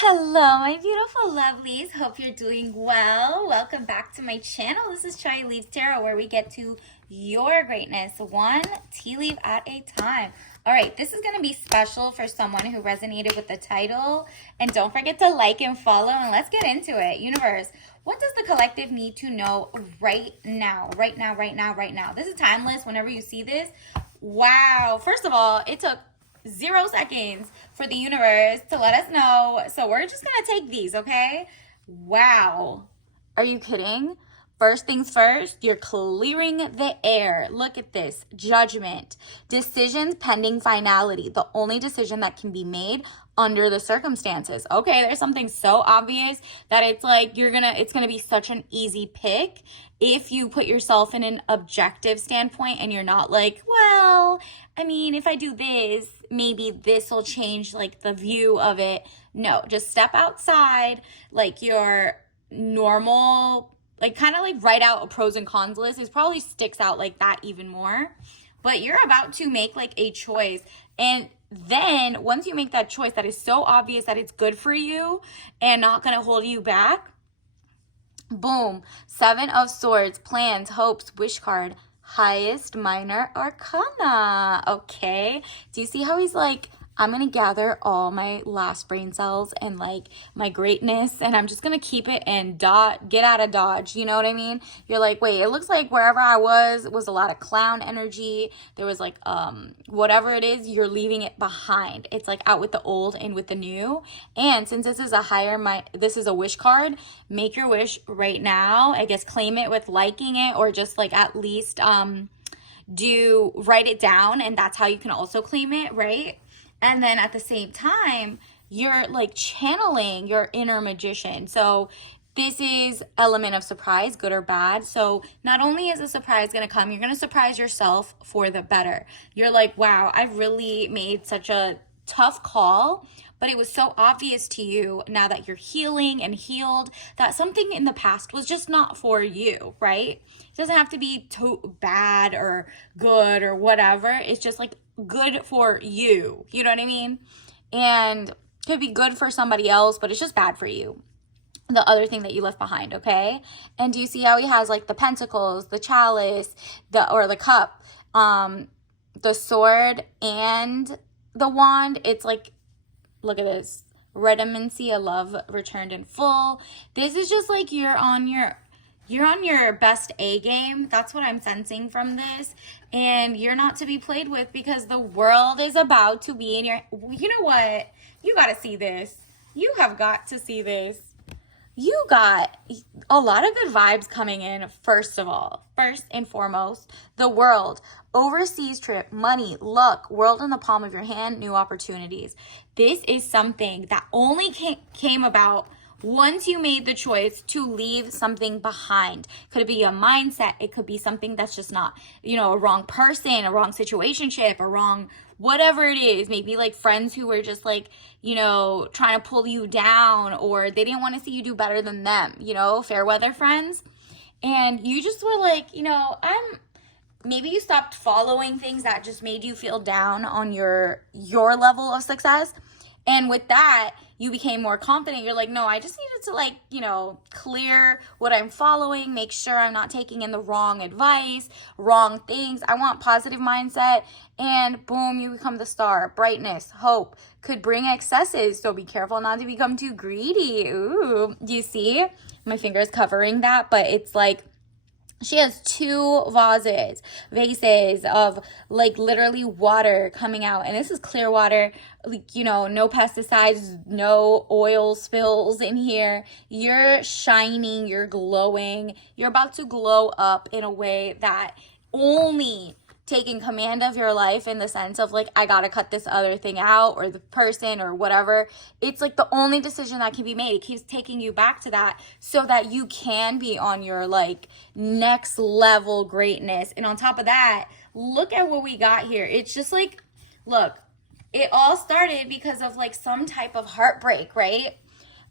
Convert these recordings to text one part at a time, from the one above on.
Hello, my beautiful lovelies. Hope you're doing well. Welcome back to my channel. This is Chai Leaves Tarot, where we get to your greatness, one tea leaf at a time. All right, this is going to be special for someone who resonated with the title. And don't forget to like and follow, and let's get into it. Universe, what does the collective need to know right now? Right now, right now, right now. This is timeless whenever you see this. Wow. First of all, it took 0 seconds for the universe to let us know. So we're just going to take these, okay? Wow. Are you kidding? First things first, you're clearing the air. Look at this. Judgment. Decisions pending finality. The only decision that can be made under the circumstances. Okay, there's something so obvious that it's like it's gonna be such an easy pick if you put yourself in an objective standpoint and you're not like, well, I mean, if I do this, maybe this will change like the view of it. No, just step outside like your normal, like kind of like write out a pros and cons list. It probably sticks out like that even more. But you're about to make like a choice. And then once you make that choice that is so obvious that it's good for you and not going to hold you back, boom, 7 of Swords, plans, hopes, wish card, highest minor arcana. Okay, do you see how he's like, I'm going to gather all my last brain cells and like my greatness, and I'm just going to keep it and get out of Dodge. You know what I mean? You're like, wait, it looks like wherever I was a lot of clown energy. There was like, whatever it is, you're leaving it behind. It's like out with the old and with the new. And since this is this is a wish card, make your wish right now. I guess claim it with liking it, or just like at least, write it down, and that's how you can also claim it, right? And then at the same time, you're like channeling your inner magician. So this is element of surprise, good or bad. So not only is a surprise going to come, you're going to surprise yourself for the better. You're like, wow, I really made such a tough call, but it was so obvious to you now that you're healing and healed that something in the past was just not for you, right? It doesn't have to be bad or good or whatever. It's just like good for you. You know what I mean? And could be good for somebody else, but it's just bad for you. The other thing that you left behind, okay? And do you see how he has like the pentacles, the chalice, the cup, the sword, and the wand? It's like, look at this. Redundancy, a love returned in full. This is just like you're on your best A game. That's what I'm sensing from this. And you're not to be played with, because the world is about to be in your... You know what? You got to see this. You have got to see this. You got a lot of good vibes coming in, first and foremost. The world, overseas trip, money, luck, world in the palm of your hand, new opportunities. This is something that only came about once you made the choice to leave something behind. Could be a mindset. It could be something that's just not, a wrong person, a wrong situationship, a wrong whatever it is. Maybe like friends who were just like, trying to pull you down, or they didn't want to see you do better than them, fair weather friends. And you just were like, maybe you stopped following things that just made you feel down on your level of success. And with that, you became more confident. You're like, no, I just needed to clear what I'm following, make sure I'm not taking in the wrong advice, wrong things. I want positive mindset. And boom, you become the star. Brightness, hope could bring excesses. So be careful not to become too greedy. Ooh, do you see? My finger is covering that, but it's like, she has 2 vases of like literally water coming out. And this is clear water, no pesticides, no oil spills in here. You're shining, you're glowing. You're about to glow up in a way that only taking command of your life, in the sense of like, I gotta cut this other thing out, or the person or whatever. It's like the only decision that can be made. It keeps taking you back to that so that you can be on your like next level greatness. And on top of that, look at what we got here. It's just like, look, it all started because of like some type of heartbreak, right?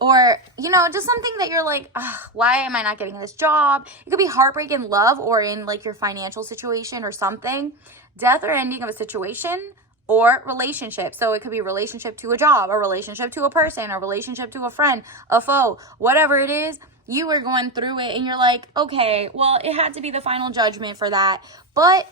Or, just something that you're like, why am I not getting this job? It could be heartbreak in love, or in like your financial situation or something. Death or ending of a situation, or relationship. So it could be a relationship to a job, a relationship to a person, a relationship to a friend, a foe, whatever it is. You were going through it and you're like, okay, well, it had to be the final judgment for that. But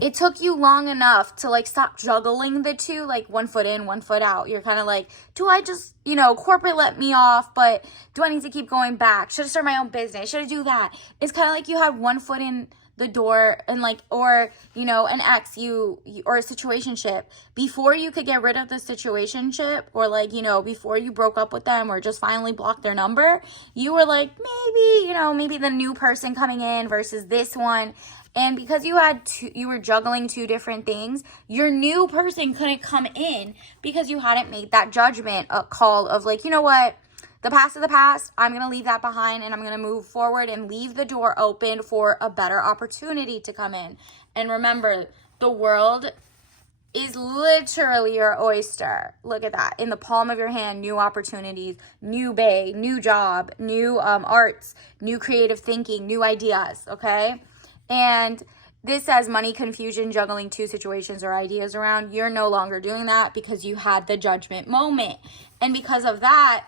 it took you long enough to like stop juggling the two, like one foot in, one foot out. You're kind of like, do I just, corporate let me off, but do I need to keep going back? Should I start my own business? Should I do that? It's kind of like you had one foot in the door and like, or, an ex, or a situationship. Before you could get rid of the situationship, or like, before you broke up with them or just finally blocked their number, you were like, maybe the new person coming in versus this one. And because you were juggling two different things, your new person couldn't come in because you hadn't made that judgment call of like, you know what? The past is the past. I'm going to leave that behind and I'm going to move forward and leave the door open for a better opportunity to come in. And remember, the world is literally your oyster. Look at that. In the palm of your hand, new opportunities, new bay, new job, new arts, new creative thinking, new ideas, okay? And this says money confusion, juggling two situations or ideas around. You're no longer doing that because you had the judgment moment. And because of that,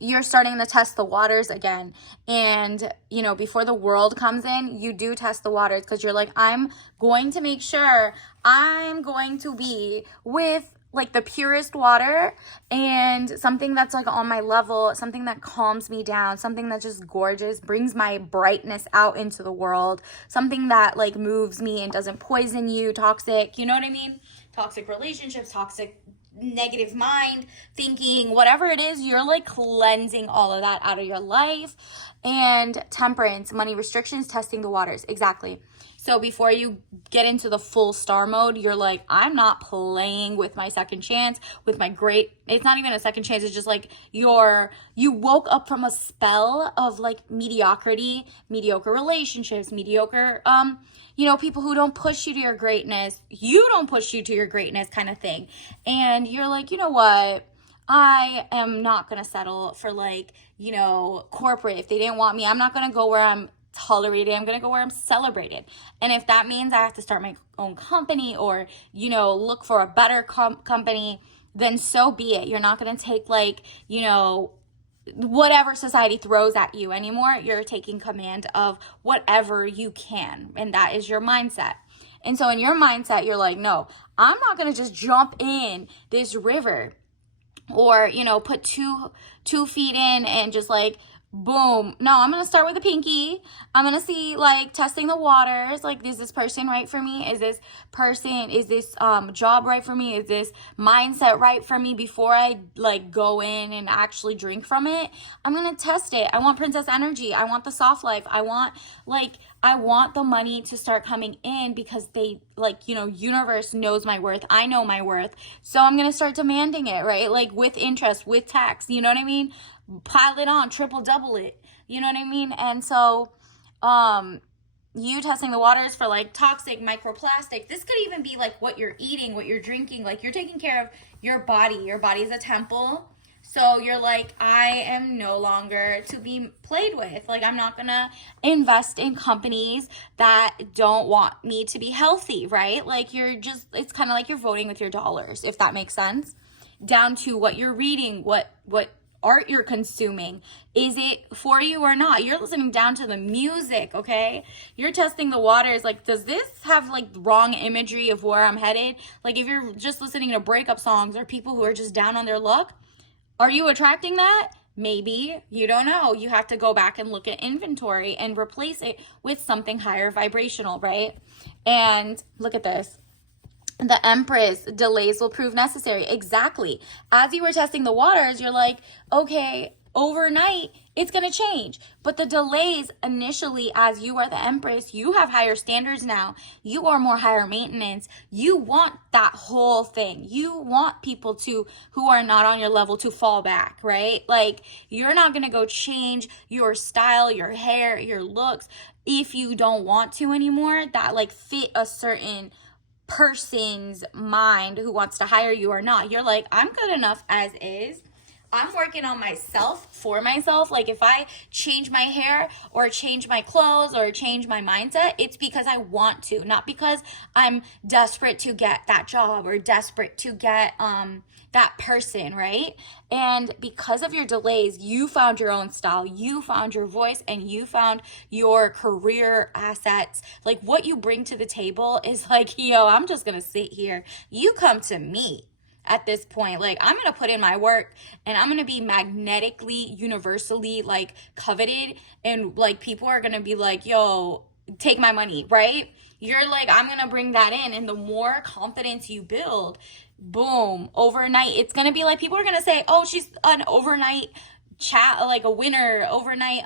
you're starting to test the waters again. And, before the world comes in, you do test the waters because you're like, I'm going to make sure I'm going to be with like the purest water and something that's like on my level, something that calms me down, something that's just gorgeous, brings my brightness out into the world, something that like moves me and doesn't poison you, toxic, you know what I mean? Toxic relationships, toxic negative mind, thinking, whatever it is, you're like cleansing all of that out of your life. And temperance, money restrictions, testing the waters. Exactly. So before you get into the full star mode, you're like, I'm not playing with my second chance, with my it's not even a second chance. It's just like you woke up from a spell of like mediocrity, mediocre relationships, mediocre, people who don't push you to your greatness. You don't push you to your greatness kind of thing. And you're like, you know what? I am not going to settle for like, corporate. If they didn't want me, I'm not going to go where I'm tolerated. I'm going to go where I'm celebrated. And if that means I have to start my own company or, look for a better company, then so be it. You're not going to take like, whatever society throws at you anymore. You're taking command of whatever you can. And that is your mindset. And so in your mindset, you're like, no, I'm not going to just jump in this river or, put two feet in and just like, boom. No, I'm going to start with a pinky. I'm going to see like testing the waters. Like, is this person right for me? Is this job right for me? Is this mindset right for me before I like go in and actually drink from it? I'm going to test it. I want princess energy. I want the soft life. I want the money to start coming in because they universe knows my worth. I know my worth. So I'm going to start demanding it, right? Like with interest, with tax, you know what I mean? Pile it on, triple, double it. You know what I mean? And so, you testing the waters for like toxic microplastic. This could even be like what you're eating, what you're drinking. Like you're taking care of your body. Your body is a temple. So you're like, I am no longer to be played with. Like, I'm not going to invest in companies that don't want me to be healthy, right? Like it's kind of like you're voting with your dollars, if that makes sense. Down to what you're reading, what art you're consuming. Is it for you or not? You're listening down to the music, okay? You're testing the waters. Like, does this have like wrong imagery of where I'm headed? Like, if you're just listening to breakup songs or people who are just down on their luck, are you attracting that? Maybe. You don't know. You have to go back and look at inventory and replace it with something higher vibrational, right? And look at this. The Empress, delays will prove necessary. Exactly. As you were testing the waters, you're like, okay, overnight, it's going to change. But the delays initially, as you are the Empress, you have higher standards now. You are more higher maintenance. You want that whole thing. You want people who are not on your level to fall back, right? Like, you're not going to go change your style, your hair, your looks if you don't want to anymore that like fit a certain person's mind who wants to hire you or not. You're like, I'm good enough as is. I'm working on myself for myself. Like if I change my hair or change my clothes or change my mindset, it's because I want to, not because I'm desperate to get that job or desperate to get that person, right? And because of your delays, you found your own style, you found your voice, and you found your career assets. Like what you bring to the table is like, yo, I'm just gonna sit here. You come to me at this point. Like I'm gonna put in my work, and I'm gonna be magnetically, universally like coveted, and like people are gonna be like, yo, take my money, right? You're like, I'm gonna bring that in, and the more confidence you build, boom, overnight, it's gonna be like people are gonna say, oh, she's an overnight chat, like a winner, overnight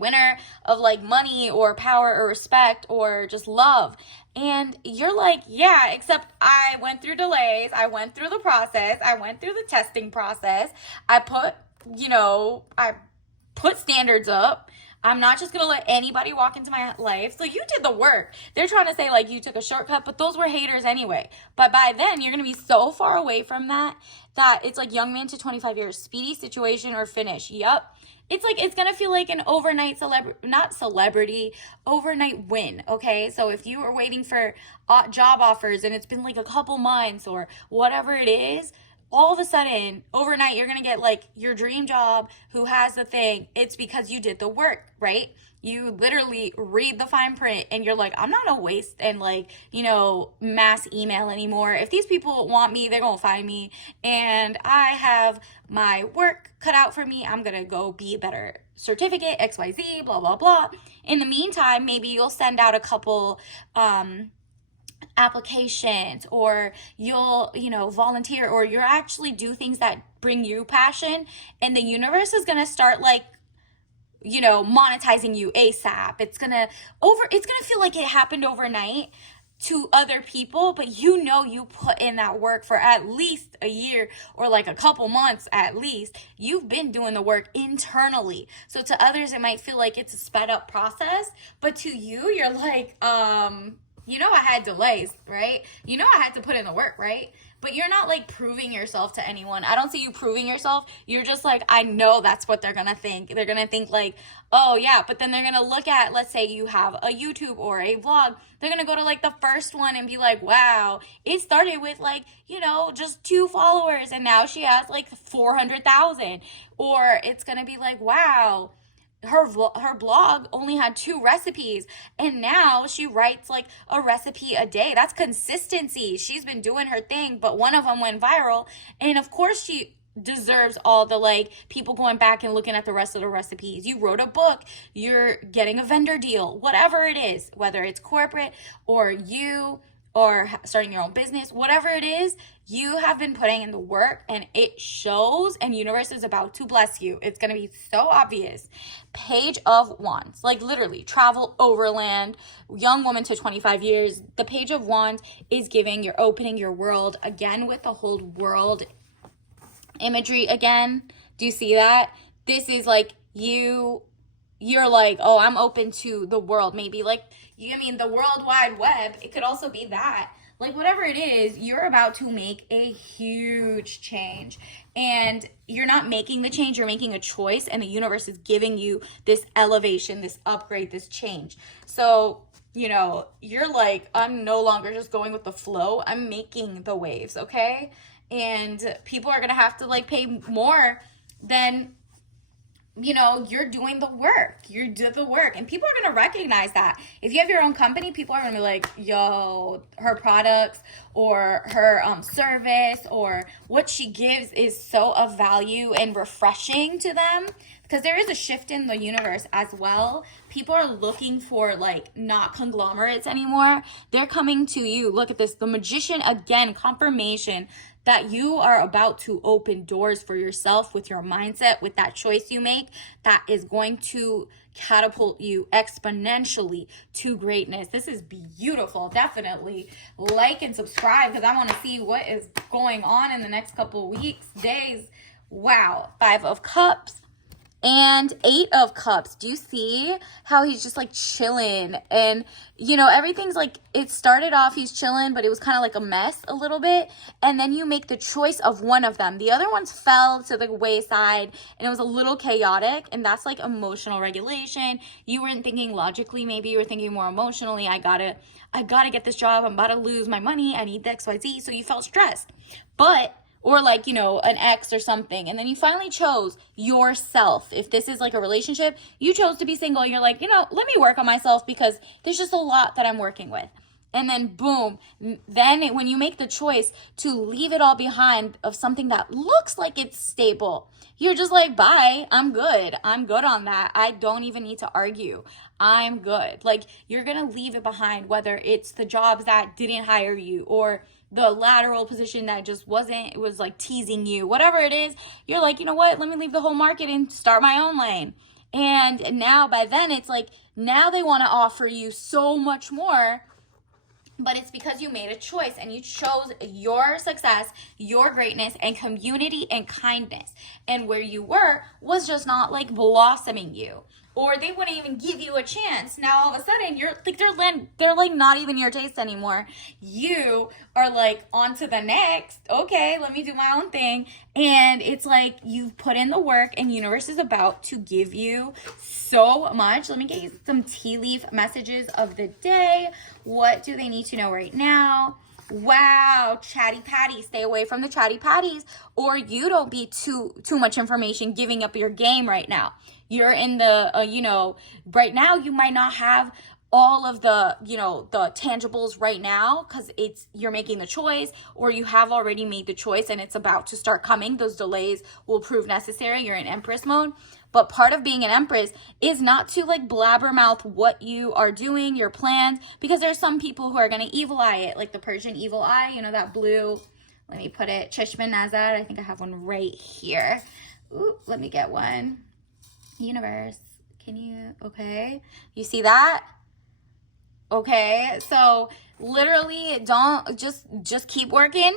winner of like money or power or respect or just love. And you're like, yeah, except I went through delays, I went through the process, I went through the testing process, I put standards up. I'm not just gonna let anybody walk into my life. So you did the work. They're trying to say like you took a shortcut, but those were haters anyway. But by then you're gonna be so far away from that it's like young man to 25 years, speedy situation or finish. Yup. It's like, it's gonna feel like an overnight overnight win, okay? So if you were waiting for job offers and it's been like a couple months or whatever it is, all of a sudden, overnight, you're gonna get like your dream job, who has the thing. It's because you did the work, right? You literally read the fine print and you're like, I'm not gonna waste and like, mass email anymore. If these people want me, they're gonna find me. And I have my work cut out for me. I'm gonna go be a better certificate, XYZ, blah, blah, blah. In the meantime, maybe you'll send out a couple, applications, or you'll volunteer, or you'll actually do things that bring you passion, and the universe is gonna start like monetizing you ASAP. It's gonna feel like it happened overnight to other people, but you put in that work for at least a year or like a couple months at least. You've been doing the work internally. So to others it might feel like it's a sped up process, but to you, you're like, I had delays, right? I had to put in the work, right? But you're not like proving yourself to anyone. I don't see you proving yourself. You're just like, I know that's what they're gonna think. They're gonna think like, oh yeah, but then they're gonna look at, let's say you have a YouTube or a vlog. They're gonna go to like the first one and be like, wow, it started with like, just 2 followers and now she has like 400,000. Or it's gonna be like, wow, her blog only had 2 recipes and now she writes like a recipe a day. That's consistency. She's been doing her thing, but one of them went viral, and of course she deserves all the like people going back and looking at the rest of the recipes. You wrote a book, you're getting a vendor deal, whatever it is, whether it's corporate or starting your own business, whatever it is, you have been putting in the work and it shows, and universe is about to bless you. It's going to be so obvious. Page of Wands, like literally travel overland, young woman to 25 years. The Page of Wands is giving, you're opening your world again with the whole world imagery again. Do you see that? This is like you're like, oh, I'm open to the world. Maybe like, the World Wide Web. It could also be that. Like whatever it is, you're about to make a huge change. And you're not making the change, you're making a choice. And the universe is giving you this elevation, this upgrade, this change. So, you're like, I'm no longer just going with the flow. I'm making the waves, okay? And people are going to have to like pay more than you're doing the work. You did the work. And people are going to recognize that. If you have your own company, people are going to be like, yo, her products or her service or what she gives is so of value and refreshing to them. Because there is a shift in the universe as well. People are looking for like not conglomerates anymore. They're coming to you. Look at this. The Magician, again, confirmation that you are about to open doors for yourself with your mindset, with that choice you make, that is going to catapult you exponentially to greatness. This is beautiful. Definitely like and subscribe because I want to see what is going on in the next couple weeks, days. Wow. 5 of Cups. and 8 of Cups. Do you see how he's just like chilling? And, you know, everything's like, it started off, he's chilling, but it was kind of like a mess a little bit. And then you make the choice of one of them. The other ones fell to the wayside and it was a little chaotic. And that's like emotional regulation. You weren't thinking logically, maybe you were thinking more emotionally. I gotta get this job. I'm about to lose my money. I need the XYZ. So you felt stressed. But or like, you know, an ex or something. And then you finally chose yourself. If this is like a relationship, you chose to be single. You're like, you know, let me work on myself because there's just a lot that I'm working with. And then boom, then when you make the choice to leave it all behind of something that looks like it's stable, you're just like, bye, I'm good. I'm good on that. I don't even need to argue. I'm good. Like, you're going to leave it behind, whether it's the jobs that didn't hire you or the lateral position that just wasn't, it was like teasing you, whatever it is. You're like, you know what? Let me leave the whole market and start my own lane. And now by then it's like, now they want to offer you so much more. But it's because you made a choice and you chose your success, your greatness, and community and kindness. And where you were was just not like blossoming you. Or they wouldn't even give you a chance. Now all of a sudden you're like they're like not even your taste anymore. You are like on to the next. Okay, let me do my own thing. And it's like you've put in the work and universe is about to give you so much. Let me get you some tea leaf messages of the day. What do they need to know right now? Wow, chatty patty. Stay away from the chatty patties, or you don't be too much information giving up your game right now. You're in the, you know, right now you might not have all of the, you know, the tangibles right now because you're making the choice, or you have already made the choice and it's about to start coming. Those delays will prove necessary. You're in Empress mode. But part of being an Empress is not to like blabbermouth what you are doing, your plans, because there's some people who are going to evil eye it, like the Persian evil eye, you know, that blue, let me put it, Chishman Nazad. I think I have one right here. Ooh, let me get one. Universe, can you, okay. You see that? Okay, so literally don't, just keep working,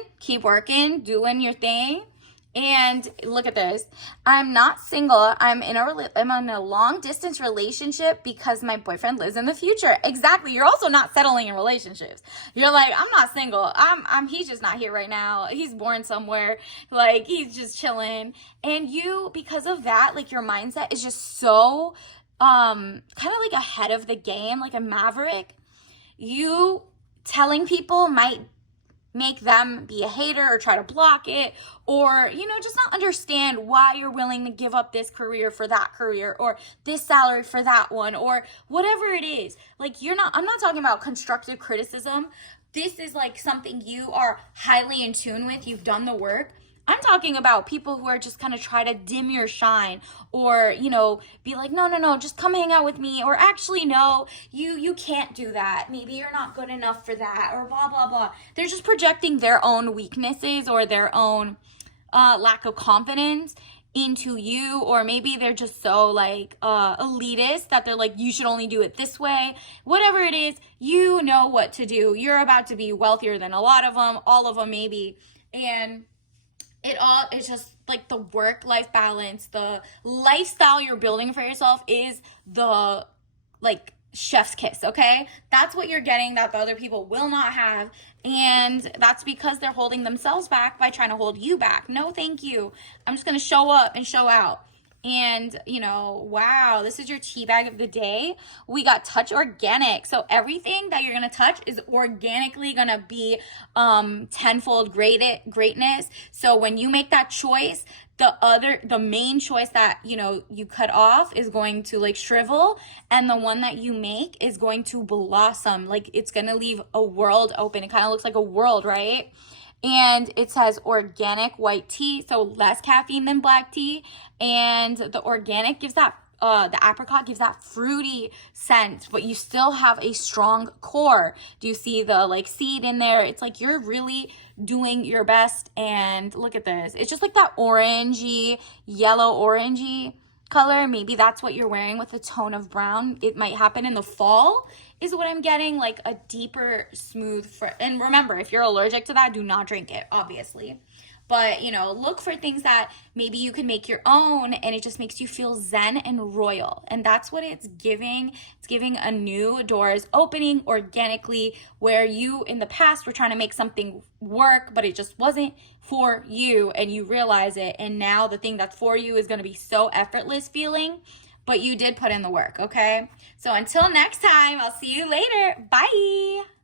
doing your thing. And look at this. I'm not single. I'm in a long distance relationship because my boyfriend lives in the future. Exactly. You're also not settling in relationships. You're like, I'm not single. He's just not here right now. He's born somewhere. Like, he's just chilling. And you, because of that, like your mindset is just so, kind of like ahead of the game, like a maverick. You telling people might make them be a hater or try to block it, or, you know, just not understand why you're willing to give up this career for that career, or this salary for that one, or whatever it is. Like, I'm not talking about constructive criticism. This is like something you are highly in tune with. You've done the work. I'm talking about people who are just kind of try to dim your shine, or, you know, be like, no, just come hang out with me. Or actually, no, you can't do that. Maybe you're not good enough for that, or blah, blah, blah. They're just projecting their own weaknesses or their own lack of confidence into you. Or maybe they're just so like elitist that they're like, you should only do it this way. Whatever it is, you know what to do. You're about to be wealthier than a lot of them, all of them maybe. And it's just like the work-life balance, the lifestyle you're building for yourself is the like chef's kiss, okay? That's what you're getting that the other people will not have. And that's because they're holding themselves back by trying to hold you back. No, thank you. I'm just going to show up and show out. And, you know, wow, this is your tea bag of the day. We got touch organic. So everything that you're going to touch is organically going to be tenfold greatness. So when you make that choice, the main choice that, you know, you cut off is going to like shrivel, and the one that you make is going to blossom. Like, it's going to leave a world open. It kind of looks like a world, right? And it says organic white tea, so less caffeine than black tea. And the organic gives that, the apricot gives that fruity scent, but you still have a strong core. Do you see the like seed in there? It's like you're really doing your best. And look at this. It's just like that orangey, yellow orangey color. Maybe that's what you're wearing with a tone of brown. It might happen in the fall is what I'm getting, like a deeper smooth and remember, if you're allergic to that, do not drink it, obviously. but you know, look for things that maybe you can make your own and it just makes you feel zen and royal. And that's what it's giving. It's giving a new doors opening organically, where you in the past were trying to make something work, but it just wasn't for you, and you realize it, and now the thing that's for you is going to be so effortless feeling, but you did put in the work. Okay, so until next time, I'll see you later. Bye.